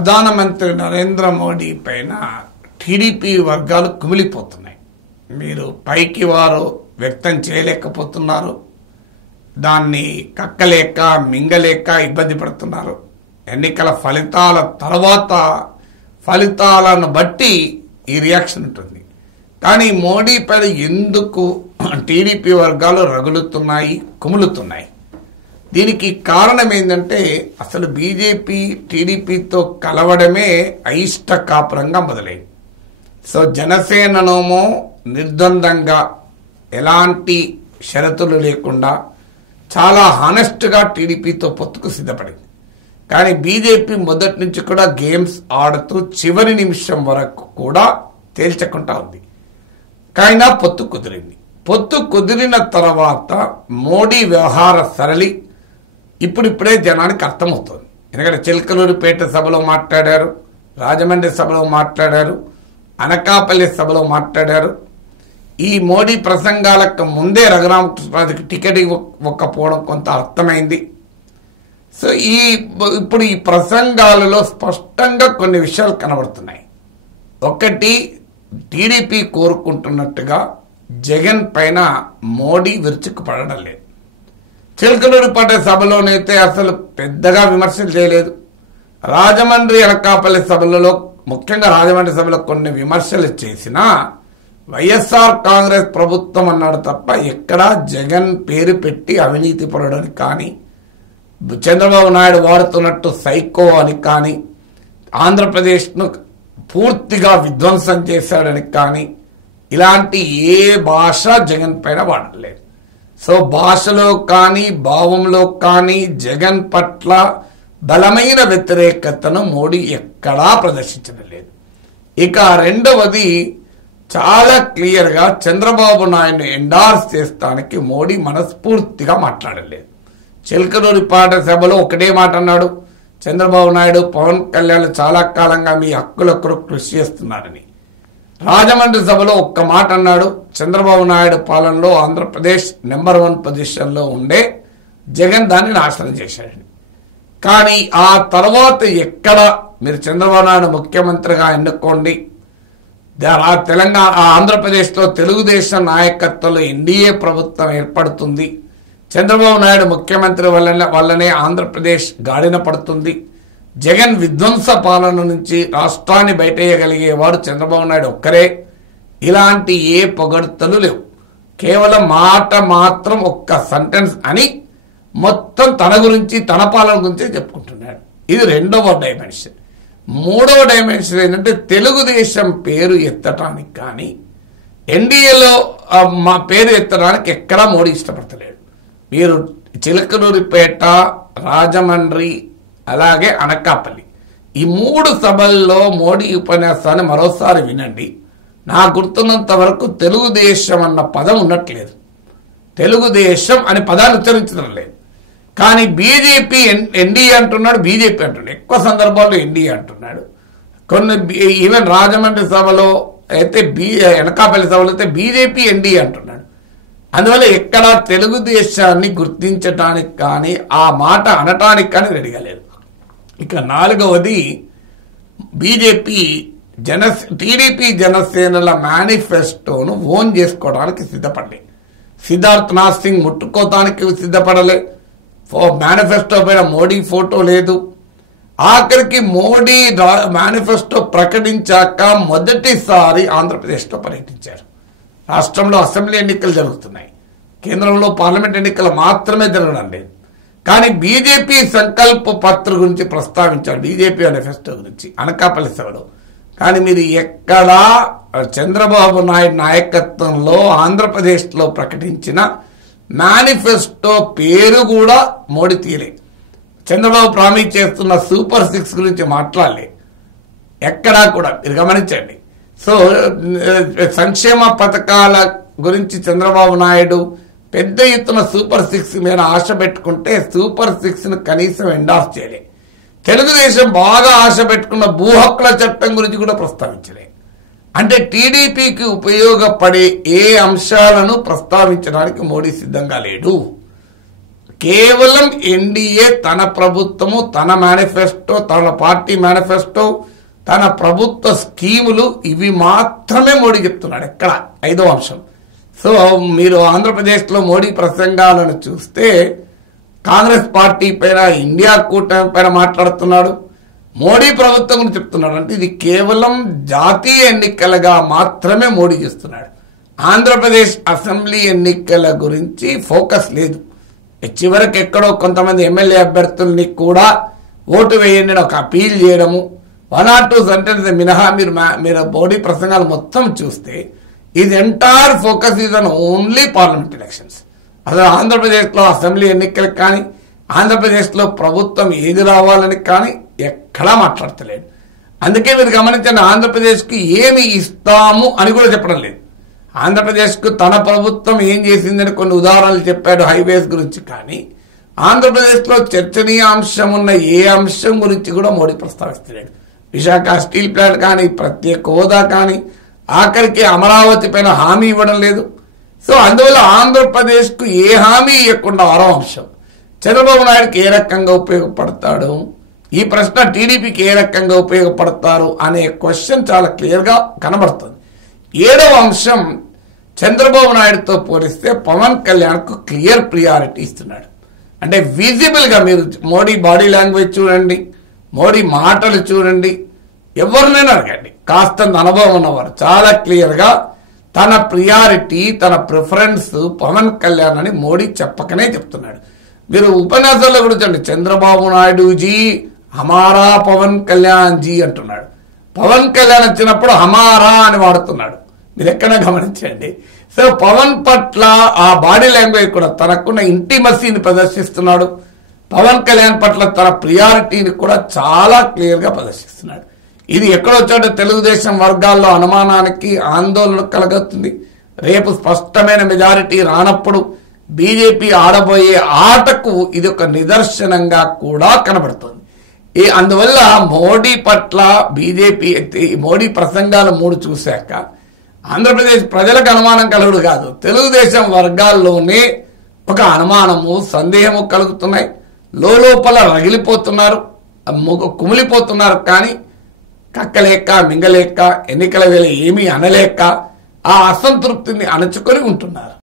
ప్రధానమంత్రి నరేంద్ర మోడీ పైన టీడీపీ వర్గాలు కుమిలిపోతున్నాయి. మీరు పైకి వారు వ్యక్తం చేయలేకపోతున్నారు, దాన్ని కక్కలేక మింగలేక ఇబ్బంది పడుతున్నారు. ఎన్నికల ఫలితాల తర్వాత ఫలితాలను బట్టి ఈ రియాక్షన్ ఉంటుంది. కానీ మోడీ పైన ఎందుకు టీడీపీ వర్గాలు రగులుతున్నాయి, కుములుతున్నాయి? దీనికి కారణం ఏంటంటే అసలు బీజేపీ టీడీపీతో కలవడమే అయిష్టకాపురంగా మొదలైంది. సో జనసేననేమో నిర్ద్వందంగా ఎలాంటి షరతులు లేకుండా చాలా హానెస్ట్గా టీడీపీతో పొత్తుకు సిద్ధపడింది. కానీ బీజేపీ మొదటి నుంచి కూడా గేమ్స్ ఆడుతూ చివరి నిమిషం వరకు కూడా తేల్చకుండా ఉంది. కానీ పొత్తు కుదిరింది. పొత్తు కుదిరిన తర్వాత మోడీ వ్యవహార సరళి ఇప్పుడిప్పుడే జనానికి అర్థమవుతుంది. ఎందుకంటే చిలకలూరిపేట సభలో మాట్లాడారు, రాజమండ్రి సభలో మాట్లాడారు, అనకాపల్లి సభలో మాట్లాడారు. ఈ మోడీ ప్రసంగాలకు ముందే రఘురామకృష్ణరాజుకి టికెట్ ఇవ్వకపోవడం కొంత అర్థమైంది. సో ఇప్పుడు ఈ ప్రసంగాలలో స్పష్టంగా కొన్ని విషయాలు కనబడుతున్నాయి. ఒకటి, టీడీపీ కోరుకుంటున్నట్టుగా జగన్ పైన మోడీ విరుచుకుపడడం లేదు. చిలకలూరిపేట సభలోనైతే అసలు పెద్దగా విమర్శలు చేయలేదు. రాజమండ్రి అనకాపల్లి సభలలో, ముఖ్యంగా రాజమండ్రి సభలో కొన్ని విమర్శలు చేసినా వైఎస్ఆర్ కాంగ్రెస్ ప్రభుత్వం అన్నాడు తప్ప ఎక్కడా జగన్ పేరు పెట్టి అవినీతి పడడానికి కానీ, చంద్రబాబు నాయుడు వాడుతున్నట్టు సైకో అని కానీ, ఆంధ్రప్రదేశ్ను పూర్తిగా విధ్వంసం చేశాడని కానీ ఇలాంటి ఏ భాష జగన్ పైన వాడలేదు. సో భాషలో కానీ భావంలో కానీ జగన్ పట్ల బలమైన వ్యతిరేకతను మోడీ ఎక్కడా ప్రదర్శించడం లేదు. ఇక రెండవది, చాలా క్లియర్గా చంద్రబాబు నాయుడు ఎండార్స్ చేస్తానికి మోడీ మనస్ఫూర్తిగా మాట్లాడలేదు. చిలకలూరిపేట సభలో ఒకటే మాట అన్నాడు, చంద్రబాబు నాయుడు పవన్ కళ్యాణ్ చాలా కాలంగా మీ హక్కులకు కృషి చేస్తున్నారని. రాజమండ్రి సభలో ఒక్క మాట అన్నాడు, చంద్రబాబు నాయుడు పాలనలో ఆంధ్రప్రదేశ్ నెంబర్ 1 పొజిషన్లో ఉండే జగన్ దాన్ని నాశనం చేశాడని. కానీ ఆ తర్వాత ఎక్కడ మీరు చంద్రబాబు నాయుడు ముఖ్యమంత్రిగా ఎన్నుకోండి, తెలంగాణ ఆంధ్రప్రదేశ్లో తెలుగుదేశం నాయకత్వంలో ఎన్డీఏ ప్రభుత్వం ఏర్పడుతుంది, చంద్రబాబు నాయుడు ముఖ్యమంత్రి వల్లనే ఆంధ్రప్రదేశ్ గాడిన పడుతుంది, జగన్ విధ్వంస పాలన నుంచి రాష్ట్రాన్ని బయటేయగలిగేవాడు చంద్రబాబు నాయుడు ఒక్కరే, ఇలాంటి ఏ పొగడ్తలు లేవు. కేవలం మాట మాత్రం ఒక్క సెంటెన్స్ అని మొత్తం తన గురించి తన పాలన గురించి చెప్పుకుంటున్నాడు. ఇది రెండవ డైమెన్షన్. మూడవ డైమెన్షన్ ఏంటంటే తెలుగుదేశం పేరు ఎత్తడానికి కానీ ఎన్డీఏలో మా పేరు ఎత్తడానికి ఎక్కడా మోడీ ఇష్టపడతలేడు. మీరు చిలకలూరిపేట, రాజమండ్రి, అలాగే అనకాపల్లి ఈ 3 సభల్లో మోడీ ఉపన్యాసాన్ని మరోసారి వినండి. నా గుర్తున్నంత వరకు తెలుగుదేశం అన్న పదం ఉన్నట్లేదు. తెలుగుదేశం అనే పదాన్ని ఉచ్చరించడం లేదు. కానీ బీజేపీ ఎన్డీఏ అంటున్నాడు, బీజేపీ అంటున్నాడు, ఎక్కువ సందర్భాల్లో ఎన్డీఏ అంటున్నాడు. కొన్ని ఈవెన్ రాజమండ్రి సభలో అయితే అనకాపల్లి సభలో అయితే బీజేపీ ఎన్డీఏ అంటున్నాడు. అందువల్ల ఎక్కడ తెలుగుదేశాన్ని గుర్తించడానికి కానీ ఆ మాట అనటానికి కానీ రెడీగా లేదు. ఇక నాలుగవది, బీజేపీ టీడీపీ జనసేనల మేనిఫెస్టోను ఓన్ చేసుకోవడానికి సిద్ధపడలే. సిద్ధార్థనాథ్ సింగ్ ముట్టుకోవడానికి సిద్ధపడలే. మేనిఫెస్టో పైన మోడీ ఫోటో లేదు. ఆఖరికి మోడీ మేనిఫెస్టో ప్రకటించాక మొదటిసారి ఆంధ్రప్రదేశ్లో పర్యటించారు. రాష్ట్రంలో అసెంబ్లీ ఎన్నికలు జరుగుతున్నాయి, కేంద్రంలో పార్లమెంట్ ఎన్నికలు మాత్రమే జరగడం లేదు. కానీ బీజేపీ సంకల్ప పత్ర గురించి ప్రస్తావించారు, బీజేపీ మేనిఫెస్టో గురించి అనకాపల్లి సభలో. కానీ మీరు ఎక్కడా చంద్రబాబు నాయుడు నాయకత్వంలో ఆంధ్రప్రదేశ్లో ప్రకటించిన మేనిఫెస్టో పేరు కూడా మోడీ తీయలే. చంద్రబాబు ప్రామిస్ చేస్తున్న సూపర్ 6 గురించి మాట్లాడలే ఎక్కడా కూడా. మీరు గమనించండి. సో సంక్షేమ పథకాల గురించి చంద్రబాబు నాయుడు పెద్ద ఎత్తున సూపర్ 6 మీద ఆశ పెట్టుకుంటే సూపర్ 6ను కనీసం ఎండార్స్ చేయలే. తెలుగుదేశం బాగా ఆశ పెట్టుకున్న భూ హక్కుల చట్టం గురించి కూడా ప్రస్తావించలే. అంటే టీడీపీకి ఉపయోగపడే ఏ అంశాలను ప్రస్తావించడానికి మోడీ సిద్ధంగా లేడు. కేవలం ఎన్డీఏ తన ప్రభుత్వము, తన మేనిఫెస్టో, తన పార్టీ మేనిఫెస్టో, తన ప్రభుత్వ స్కీములు ఇవి మాత్రమే మోడీ చెప్తున్నాడు. ఎక్కడ 5వ అంశం. సో మీరు ఆంధ్రప్రదేశ్లో మోడీ ప్రసంగాలను చూస్తే కాంగ్రెస్ పార్టీ పైన, ఇండియా కూటమి పైన మాట్లాడుతున్నాడు, మోడీ ప్రభుత్వం గురించి చెప్తున్నాడు. అంటే ఇది కేవలం జాతీయ ఎన్నికలుగా మాత్రమే మోడీ చేస్తున్నాడు. ఆంధ్రప్రదేశ్ అసెంబ్లీ ఎన్నికల గురించి ఫోకస్ లేదు. చివరికి ఎక్కడో కొంతమంది ఎమ్మెల్యే అభ్యర్థుల్ని కూడా ఓటు వేయండి ఒక అపీల్ చేయడము, 1 or 2 సెంటెన్స్ మినహా మీరు మోడీ ప్రసంగాలు మొత్తం చూస్తే ఇది entire focus is on only parliament elections. అసలు ఆంధ్రప్రదేశ్లో అసెంబ్లీ ఎన్నికలకు కానీ, ఆంధ్రప్రదేశ్లో ప్రభుత్వం ఏది రావాలని కానీ ఎక్కడా మాట్లాడతలేదు. అందుకే మీరు గమనించండి, ఆంధ్రప్రదేశ్కి ఏమి ఇస్తాము అని కూడా చెప్పడం లేదు. ఆంధ్రప్రదేశ్కు తన ప్రభుత్వం ఏం చేసిందని కొన్ని ఉదాహరణలు చెప్పాడు హైవేస్ గురించి, కానీ ఆంధ్రప్రదేశ్లో చర్చనీయాంశం ఉన్న ఏ అంశం గురించి కూడా మోడీ ప్రస్తావిస్తలేడు. విశాఖ స్టీల్ ప్లాంట్ కానీ, ప్రత్యేక హోదా కానీ, ఆఖరికి అమరావతి పైన హామీ ఇవ్వడం లేదు. సో అందువల్ల ఆంధ్రప్రదేశ్కు ఏ హామీ ఇవ్వకుండా 6వ అంశం చంద్రబాబు నాయుడుకి ఏ రకంగా ఉపయోగపడతాడు, ఈ ప్రశ్న టీడీపీకి ఏ రకంగా ఉపయోగపడతారు అనే క్వశ్చన్ చాలా క్లియర్గా కనబడుతుంది. 7వ అంశం చంద్రబాబు నాయుడుతో పోలిస్తే పవన్ కళ్యాణ్కు క్లియర్ ప్రియారిటీ ఇస్తున్నాడు. అంటే విజిబుల్గా మీరు మోడీ బాడీ లాంగ్వేజ్ చూడండి, మోడీ మాటలు చూడండి, ఎవరినైనా అడగండి, కాస్తంత అనుభవం ఉన్నవారు చాలా క్లియర్గా తన ప్రియారిటీ, తన ప్రిఫరెన్స్ పవన్ కళ్యాణ్ అని మోడీ చెప్పకనే చెప్తున్నాడు. మీరు ఉపన్యాసాల్లో కూడా చూడండి, చంద్రబాబు నాయుడు జీ హమారా పవన్ కళ్యాణ్ జీ అంటున్నాడు. పవన్ కళ్యాణ్ వచ్చినప్పుడు హమారా అని వాడుతున్నాడు. మీరు ఎక్కడ గమనించండి. సో పవన్ పట్ల ఆ బాడీ లాంగ్వేజ్ కూడా తనకున్న ఇంటిమసీని ప్రదర్శిస్తున్నాడు. పవన్ కళ్యాణ్ పట్ల తన ప్రియారిటీని కూడా చాలా క్లియర్గా ప్రదర్శిస్తున్నాడు. ఇది ఎక్కడో చోట తెలుగుదేశం వర్గాల్లో అనుమానానికి, ఆందోళన కలుగుతుంది. రేపు స్పష్టమైన మెజారిటీ రానప్పుడు బీజేపీ ఆడబోయే ఆటకు ఇది ఒక నిదర్శనంగా కూడా కనబడుతుంది. అందువల్ల మోడీ పట్ల బీజేపీ మోడీ ప్రసంగాలు 3 చూశాక ఆంధ్రప్రదేశ్ ప్రజలకు అనుమానం కలుగుడు కాదు, తెలుగుదేశం వర్గాల్లోనే ఒక అనుమానము, సందేహము కలుగుతున్నాయి. లోపల రగిలిపోతున్నారు, కుమిలిపోతున్నారు. కానీ కక్కలేక మింగలేక, ఎన్నికల వేళ ఏమీ అనలేక ఆ అసంతృప్తిని అణచుకొని ఉంటున్నారు.